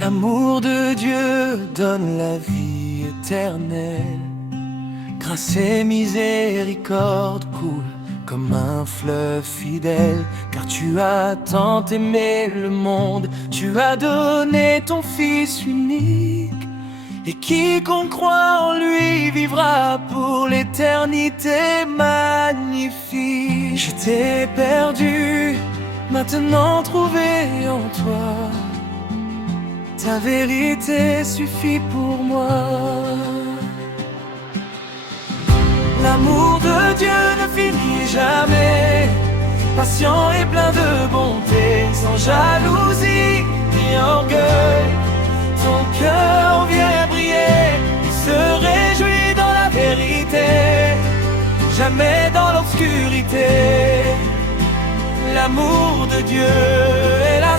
L'amour de Dieu donne la vie éternelle. Grâce et miséricorde coulent comme un fleuve fidèle. Car tu as tant aimé le monde, tu as donné ton Fils unique. Et quiconque croit en lui vivra pour l'éternité magnifique. Je t'ai perdu, maintenant trouvé en toi. Ta vérité suffit pour moi. L'amour de Dieu ne finit jamais, patient et plein de bonté, sans jalousie ni orgueil. Ton cœur vient briller, il se réjouit dans la vérité, jamais dans l'obscurité. L'amour de Dieu est la